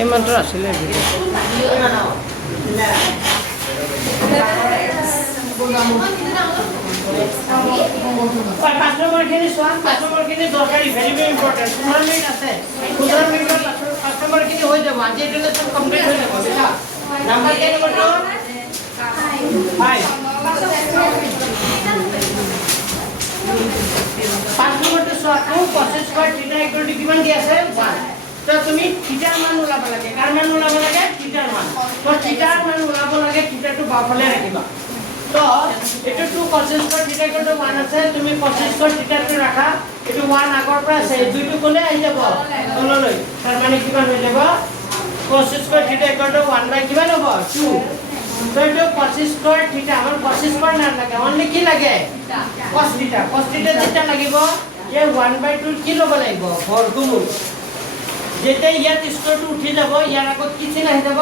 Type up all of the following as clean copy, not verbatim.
এই মাত্ৰ আছিলে পাঁচ নম্বৰখিনি চোৱা পাঁচ নম্বৰখিনি দৰকাৰী ভেৰি ভেৰি ইম্পৰ্টেণ্ট 15 মিনিট আছে 15 মিনিটত পাঁচ নম্বৰখিনি হৈ যাব আজি এইটো চব কমপ্লিট হৈ যাব বুজিছা নাম্বাৰ কেই নম্বৰটো 5 পাঁচ নম্বৰটো চোৱা 2 cos স্কয়াৰ থিটা ইকুৱেল টু কিমান দি আছে 1 তো তুমি থিটাৰ মান ওলাব লাগে কাৰ মান ওলাব লাগে থিটাৰ মান তো থিটাৰ মান ওলাব লাগে থিটাটো বাওফালে ৰাখিবা তো এটো 2 cos স্কয়াৰ থিটা ইকুৱেল টু 1 আছে তুমি cos স্কয়াৰ থিটাটো ৰাখা এটো 1 আগৰ পৰা আছে দুইটো কোলে আহি যাব তললৈ তাৰ মানে কিমান হৈ যাব cos স্কয়াৰ থিটা ইকুৱেল টু 1 বাই কিমান হ'ব 2 তো এটো cos স্কয়াৰ থিটা আমাৰ cos স্কয়াৰ না লাগে অনলি কি লাগে cos থিটা যেটা লাগিব যে 1 বাই 2 কি ল'ব লাগিব বৰ্গমূল যেতে ইয়াত স্কয়াৰটো উঠি যাব ইয়াৰ আগত কি চিন আহি যাব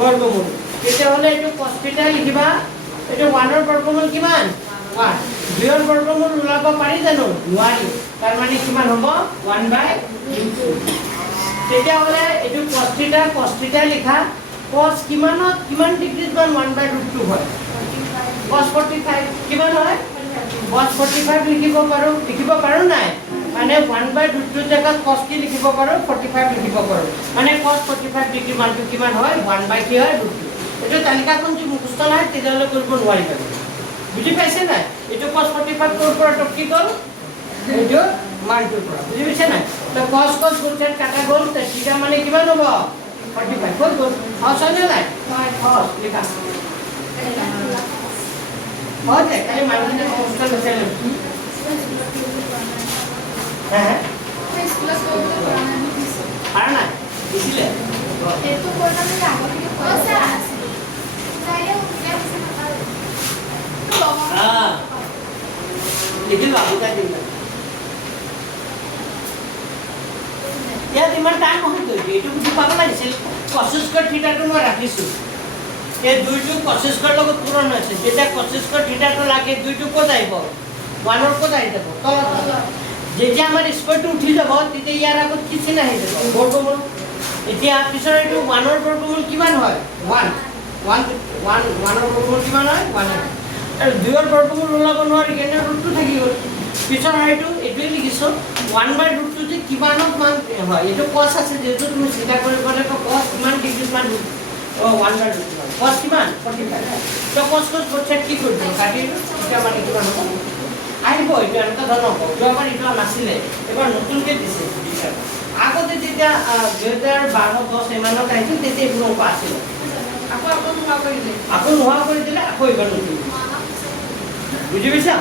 বৰ্গমূল তেতিয়া হলে এটো cos থিটা লিখিবা এটো 1 ৰ বৰ্গমূল কিমান 1 2 ৰ বৰ্গমূল ওলাব পাৰি জানো নোৱাৰি তাৰ মানে কিমান হ'ব 1 বাই 2 তেতিয়া হলে এটো cos থিটা লিখা cos কিমানত কিমান ডিগ্ৰীত মান 1 বাই √2 হয় cos 45 কিমান হয় cos 45 লিখিব পাৰো নাই মানে 1 বাই √2 জায়গাত cos কি লিখিব পাৰো 45 লিখিব পাৰো মানে cos 45 ডিগ্ৰী মানটো কিমান হয় 1 বাই কি হয় √2 এটা তালিকাখন যে মুখস্থ নাই তেতিয়ালে কৰিব নোৱাৰিবা বুজি পাইছে না এটো cos 45 কোৰ পৰা টকি গল এটো মানটোৰ পৰা বুজি পাইছে না তো cos গুণছেন কাটা গল তে থিটা মানে কিমান হ'ব 45 কোৰ গল অসনে নাই cos লিখা ওকে কালি মানটো মুখস্থ আছে হ্যাঁ স্কুলে আর না দিছিলে এতো কোটা আমি আগে থেকে পয়সা আছে তাইলে উঠে বসে না হ্যাঁ লিখিল বাবু তা দিন ইয়াত ইমান টাইম হৈ গৈ এইটো বুজি পাব লাগিছিল cos স্কয়াৰ থিটাটো মই ৰাখিছো এই দুইটো cos স্কয়াৰ লগত পূৰণ হৈছে যেতিয়া cos স্কয়াৰ থিটাটো লাগে দুইটো ক'ত আহিব 1 ৰ ক'ত আহি যাব তলত যেতিয়া আমাৰ স্কয়াৰটো উঠি যাব তেতিয়া ইয়াৰ আগত কি চিন আহি যাব বৰ্গমূল এতিয়া পিছৰ এইটো 1 ৰ বৰ্গমূল কিমান হয় 1 ৰ বৰ্গমূল কিমান হয় 1 আৰু 2 ৰ বৰ্গমূল ওলাব নোৱাৰি কেনে √2 থাকি গ'ল পিছৰ এইটো এইটোই লিখিছো 1 বাই √2 যে কিমানত মান হয় এইটো cos আছে যেটো তুমি চিন্তা কৰিব গলে তো cos কিমান ডিগ্ৰী মান 1 বাই √2 cos কিমান 45 তো cos কি কৰিব কাটি এটা মানে কিমান হ'ব আহিব এটা এটা ধৰণৰ হ'ব যোৱাবাৰ এটা নাছিলে এবাৰ নতুনকে দিছে আগতে যেতিয়া 2012-10 এমানত আহিছিল তেতিয়া এইবোৰ আছিল আকৌ নোহোৱা কৰি দিলে আকৌ এবাৰ নতুন বুজি পাইছা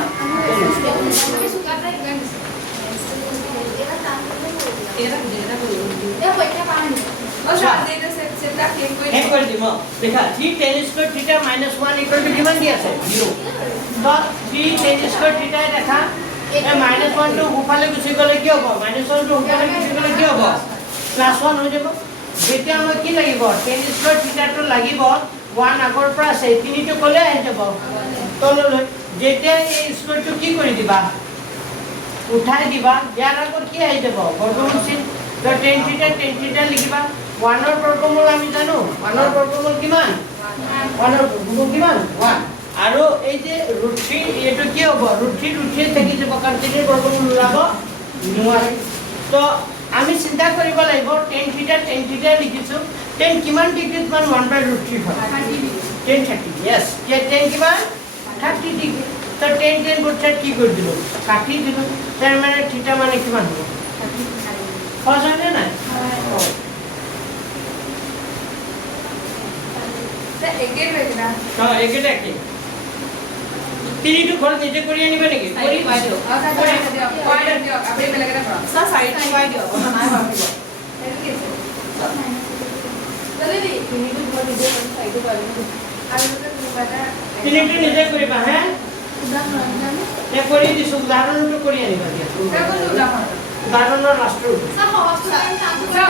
দেখা 3 tan স্কয়ার থিটা -1 ইকুয়াল টু কিমান দি আছে 0 তো 3 tan স্কয়ার থিটা দেখা এই -1 টো উফালে গুছি গলে কি হ'ব -1 টো উফালে গুছি গলে কি হ'ব +1 হৈ যাব যেতিয়া আমাক কি লাগিব tan স্কয়ার থিটাটো লাগিব 1 আগৰ পৰা আছে 3 টো কলে আহি যাব তললৈ যেতিয়া এই স্কয়াৰটো কি কৰি দিবা উঠাই দিবা ইয়াৰ আগত কি আহি যাব বৰ্গমূল চিন তো tan থিটা লিখিবা 1 ৰ বৰ্গমূল আমি জানো 1 ৰ বৰ্গমূল কিমান 1 ৰ বৰ্গমূল কিমান 1 আৰু এই যে √3 এটো কি হ'ব √3 থাকি যাব কাৰণ 3 ৰ বৰ্গমূল ওলাব নোৱাৰি তো আমি চিন্তা কৰিব লাগিব tan থিটা লিখিছো tan কিমান ডিগ্ৰীত মান 1 বাই √3 হয় 10 yes ये tan কিমান 30 ডিগ্ৰী তো tan বুঝাত কি কৰি দিলো কাটি দিলো তাৰ মানে থিটা মানে কিমান হ'ব 30 হয় না একেই ৰইবা হ্যাঁ একেটা কি তিনিটো ঘৰ নিজে কৰি আনিবা নেকি কৰি দিও আপনি বেলেগটা কৰা সা সাইড পাই দিও নাই ভাবিব এটো কি আছে চলে তিনিটো ঘৰ নিজে কৰি সাইড পাই আৰু তিনিটো নিজে কৰিবা হে এ কৰি দিছো উদাহৰণটো কৰি আনিবা দিয়া উদাহৰণৰ লাষ্টৰ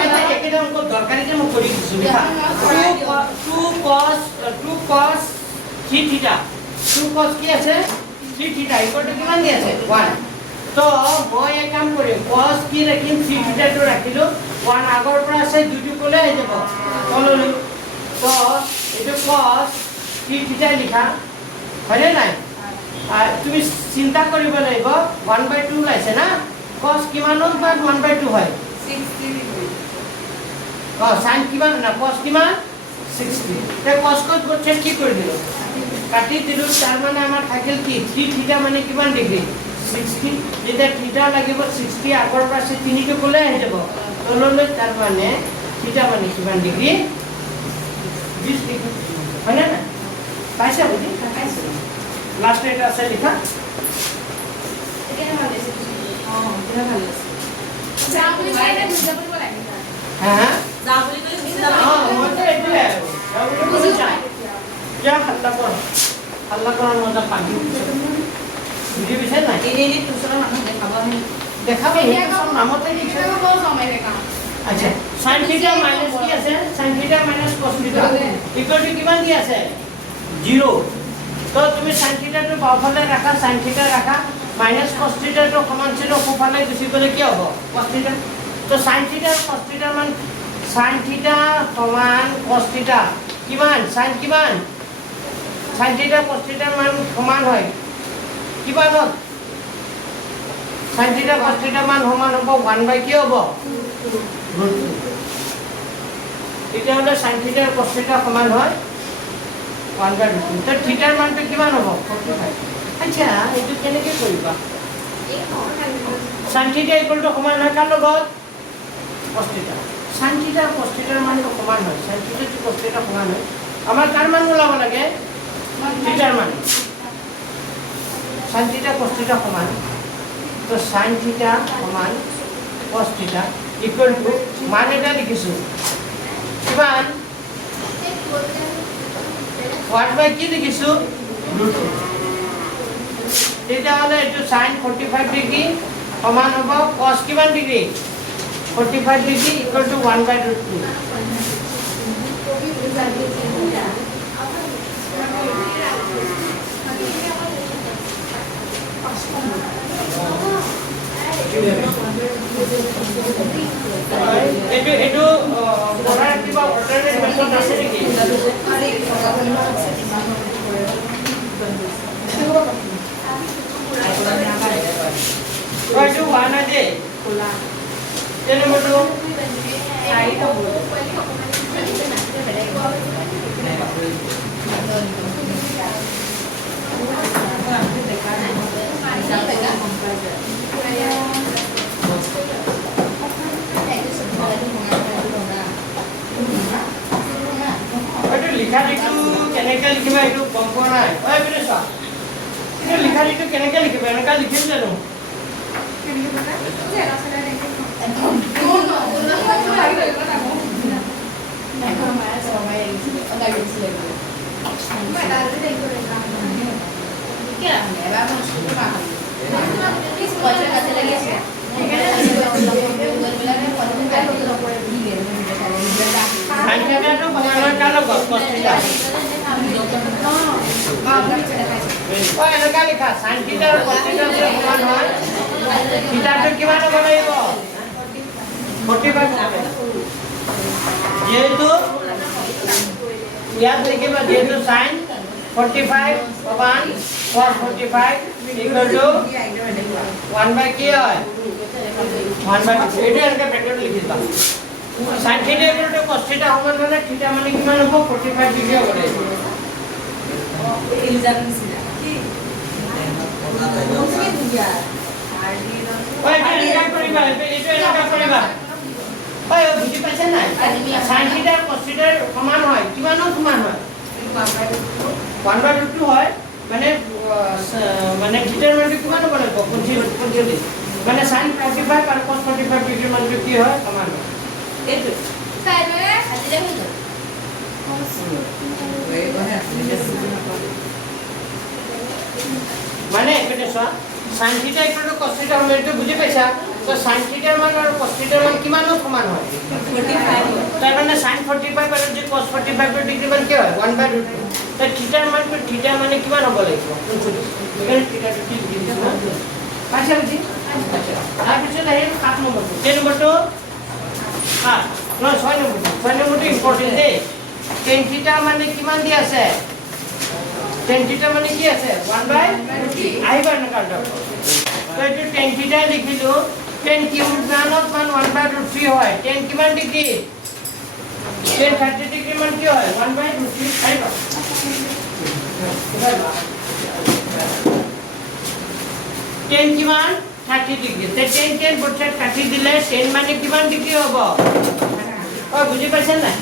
এটা একেটা অংক দৰকাৰী যে মই কৰি দিছো লিখা 2 cos 3 থিটা 2 cos কি আছে 3 থিটা ইকুয়াল টু কিমান দি আছে 1 তো মই এক কাম কৰিম cos কি ৰাখিম 3 থিটাটো ৰাখিলো 1 আগৰ পৰা আছে 2 টো ক'লে আহি যাব তললৈ তো এটো cos 3 থিটা লিখা হয়নে নাই তুমি চিন্তা কৰিব লাগিব 1/2 লাইছে না cos কিমান হ'ল বা 1/2 হয় 60 sin কিমান না cos কিমান 60 তে cos কত করছে কি করে দিল কাটি দিল তার মানে আমার থাকিল কি 3 থিটা মানে কিমান ডিগ্রি 60 যেটা থিটা লাগিব 60 আগৰ পৰা 3 টো ক'লে আহি যাব তললৈ তার মানে থিটা মানে কিমান ডিগ্রি 20 ডিগ্রি হয় না পাইছে বুঝি পাইছে লাস্ট এটা আছে লিখা এখানে ভালো আছে এটা ভালো আছে যা বলি বাইরে বুঝা পড়ব লাগে হ্যাঁ যা বলি কই বুঝা মতে এটা বুঝি যায় যা হাল্লা করার মজা পাবি বুঝি বিছে না এই তুসরা মানুষ দেখাবো আমি দেখাবো সব নামতে লিখে বহুত সময় দেখা আচ্ছা sin থিটা মাইনাস কি আছে sin থিটা মাইনাস cos থিটা ইকুয়াল টু কিমান দি আছে 0 তো তুমি sin থিটা টো বাওফালে রাখা sin থিটা রাখা মাইনাস cos থিটা টো সমান ছিল সোফালে গুছি গলে কি হবে cos থিটা তো sin থিটা cos থিটা মান sin থিটা সমান cos থিটা কিমান sin কিমান sin থিটা cos থিটা মান সমান হয় কিমান হয় sin থিটা cos থিটা মান সমান হ'ব 1/কি হ'ব এটা হলো sin থিটা cos থিটা সমান হয় 1/2 তো থিটাৰ মানটো কিমান হ'ব 45 আচ্ছা এটো কেনেকৈ কৰিবা sin থিটা ইকুয়াল টু সমান হয় কাৰ লগত cos থিটা sin থিটা cos থিটাৰ মানটো সমান হয় sin থিটা টু cos থিটা সমান হয় আমাৰ কাৰ মান ওলাব লাগে থিটাৰ মান sin থিটা cos থিটা সমান তো sin থিটা সমান cos থিটা ইকুয়াল টু মান এটা লিখিছো কিমান 1/কি লিখিছো এটা হলো এটো sin 45 ডিগ্রি সমান হ'ব cos কিমান ডিগ্রি 45 ডিগ্রি ইকুয়াল টু 1/2 এটো পঢ়াৰ কিবা অল্টাৰনেট মেথড আছে নেকি এইটো হোৱা নাই দেই তেনে মটো লিখাটো কেনেকৈ লিখিবা এইটো গম পোৱা নাই ঐ বিনেশা এইটো লিখাটো কেনেকৈ লিখিবা এনেকা লিখিম জানো সংখ্যাটো বনানোর কালো cos থিটা ওই এনেকা লিখা sin থিটা আর cos থিটা সমান হয় থিটাটো কিমান হ'ব লাগিব 45 যেহেতু ইয়াত লিখিবা যেহেতু sin 45 সমান cos 45 ইকুয়াল টু 1/কি হয় 1/2 এটা এনেকা ব্র্যাকেট লিখিবা sin থিটা ইকুয়াল টু cos থিটা সমান মানে থিটা মানে কিমান হ'ব 45 ডিগ্রি হ'ব লাগিব এলিজাবেথ সিনা কি ওই এটা কৰিবা এইটো এনেকা কৰিবা ওই বুজি পাইছে নাই sin থিটা cos থিটা সমান হয় কিমান সমান হয় 1/2 হয় মানে থিটাৰ মানটো কিমান হ'ব লাগিব 45 মানে sin 45 আৰু cos 45 ডিগ্রি মানটো কি হয় সমান হয় এইটো তাইলে আজি দেখো মানে এটা sin থিটা ইকুয়াল টু cos থিটা হলে এটা বুঝি পাইছা তো sin থিটাৰ মান আৰু cos থিটাৰ মান কিমান সমান হয় 45 তাৰ মানে sin 45 আৰু যে cos 45 ডিগ্ৰি মান কি হয় 1/2 তো থিটাৰ মানটো থিটা মানে কিমান হ'ব লাগিব এখানে থিটাটো কি দিছো না পাইছা বুঝি আচ্ছা আর কিছু নাই 7 নম্বর 10 নম্বরটো নহয় 6 নম্বৰটো ইম্পৰ্টেণ্ট দেই tan থিটা মানে কিমান দি আছে tan থিটা মানে কি আছে 1/√3 আহিব এনেকুৱা তো এইটো tan থিটা লিখিলো tan কিউব জানত মান 1/√3 হয় tan কিমান ডিগ্ৰী tan 30 ডিগ্ৰী মান কি হয় 1/√3 আহিব tan কিমান 30 ডিগ্ৰী তে tan বৰ্ষত 30 দিলে tan মানে কিমান ডিগ্ৰী হ'ব ও বুজি পাইছেন না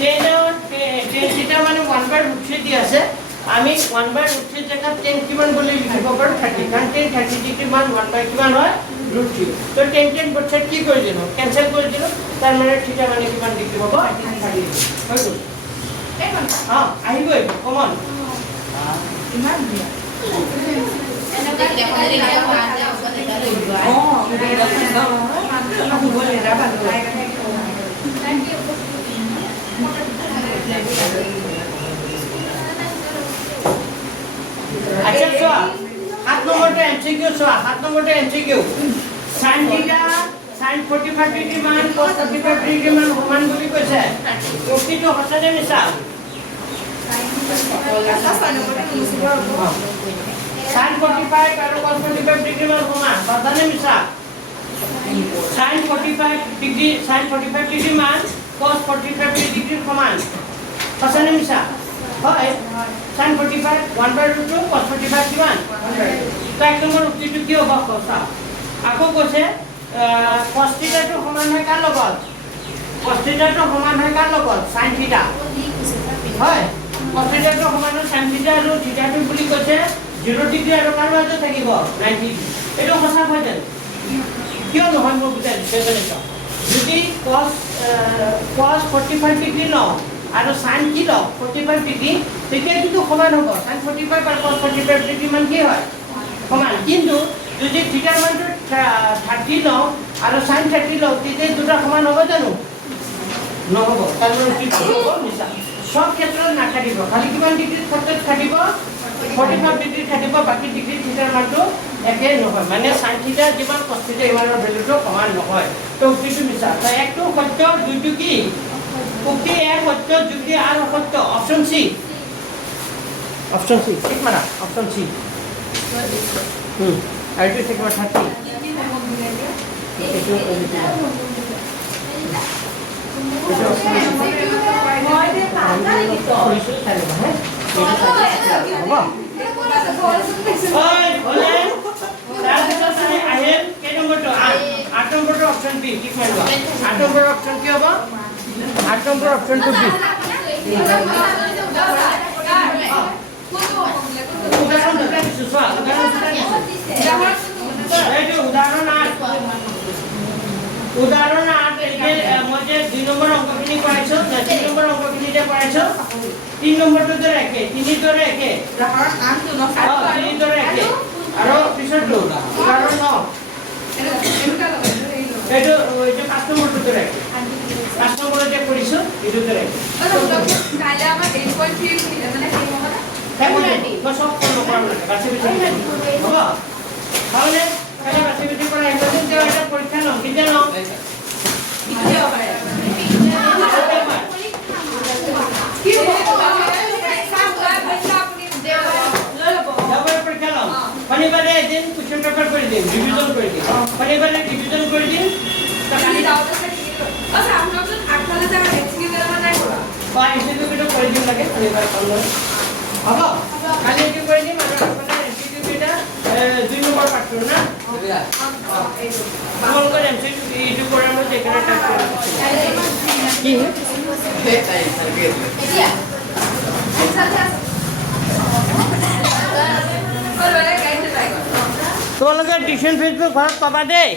tan থিটা মানে 1/√3 দি আছে আমি 1/√3 জায়গা tan কিমান বলি লিখিব পাৰো 30 কাৰণ tan 30 ডিগ্ৰী মান 1 কিমান হয় √3 তো tan বৰ্ষত কি কৰি দিলো কেনসেল কৰি দিলো তাৰ মানে থিটা মানে কিমান ডিগ্ৰী হ'ব 30 হৈ গ'ল আহিবই কমন ইমান দিয়া আচ্ছা চোৱা 7 নম্বৰটো এমসিকিউ চোৱা 7 নম্বৰটো এমসিকিউ sin থিটা sin 45 ডিগ্ৰী মান cos 45 ডিগ্ৰী মান সমান বুলি কৈছে উক্তিটো সঁচানে মিছা sin 45 আৰু cos 45 ডিগ্ৰী মান সমান সঁচানে মিছা sin 45 ডিগ্ৰী মান cos 45 ডিগ্ৰী সমান সঁচানে মিছা হয় sin 45 1/√2 cos 45 কিমান তো এক নম্বৰ উক্তিটো কি হ'ব সঁচা আকৌ কৈছে cos থিটাটো সমান হয় কাৰ লগত cos থিটাটো সমান হয় কাৰ লগত sin থিটা হয় cos থিটাটো সমান হয় sin থিটা আৰু থিটাটো বুলি কৈছে 0 ডিগ্ৰী আৰু কাৰ মাজত থাকিব 90 ডিগ্ৰী এইটো সঁচা হয় জানো কিয় নহয় মই বুজাই দিছোঁ যদি cos 45 ডিগ্ৰী ন আৰু sin কি ল 45 ডিগ্ৰী তেতিয়া কিন্তু সমান হ'ব sin 45 আৰু cos 45 ডিগ্ৰী মান কি হয় সমান কিন্তু যদি থিটাৰ মানটো 30 ল আৰু sin 30 ল তেতিয়া দুটা সমান হ'ব জানো নহ'ব তাৰ মানে কি হ'ব মিছা সব ক্ষেত্ৰত নাথাকিব খালি কিমান ডিগ্ৰীৰ ক্ষেত্ৰত থাকিব 45 ডিগ্ৰী থাকিব বাকি ডিগ্ৰী থিটাৰ মানটো একে নহয় মানে sin থিটা যিমান cos থিটা ইমানৰ ভ্যালুটো সমান নহয় তো উক্তিটো মিছা তো একটো সত্য দুইটো কি উক্তি এক সত্য যুক্তি আর অসত্য অপশন সি ঠিক মারা অপশন সি আর এটা ঠিক মারা 30 8 নম্বৰটো অপশন বি ঠিক মাৰিবা 8 নম্বৰ অপশন কি হ'ব 8 নম্বৰ অপশনটো বি উদাহৰণ দুটা দিছো চোৱা উদাহৰণ 8 এই মই যে 2 নম্বৰ অংকখিনি কৰাইছো 3 নম্বৰ অংকখিনি যে কৰাইছো 3 নম্বৰটো দৰে একে 3 দৰে একে উদাহৰণ 8 টো ন 3 দৰে একে আৰু পিছৰটো উদাহৰণ 9 এইটো এই যে 5 নম্বৰটো দৰে একে 5 নম্বৰটো যে কৰিছো এইটো দৰে কাইলে আমাৰ 8.3 দিলে মানে কি হ'ব না মই সব ফলো কৰাব লাগে বাছি বাছি হ'ব তাহলে কালি বাছি বাছি কৰা আহিলে যে এটা পৰীক্ষা লম কেতিয়া লম কেতিয়া পাৰে কি হ'ব পৰীক্ষা লম শনিবাৰে এদিন কুৱেশ্যন পেপাৰ কৰি দিম ৰিভিজন কৰি দিম শনিবাৰে ৰিভিজন কৰি দিম কালি ডাউট আছে কি আচ্ছা আপোনাক যদি আগফালে যাও এক্সকিউজ কৰা নাই কৰা বা এক্সিকিউটিভ কৰি দিম লাগে শনিবাৰ কালি হ'ব কালি কি কৰি দিম আৰু আপোনাৰ এক্সিকিউটিভটা 2 নম্বৰ পাঠটো না আপোনালোকৰ এমসিকিউ ইটো কৰাৰ মতে একেটা টাইপ কৰি কি এতিয়া তোমালোকে টিউশ্যন ফিজটো ঘৰত পাবা দেই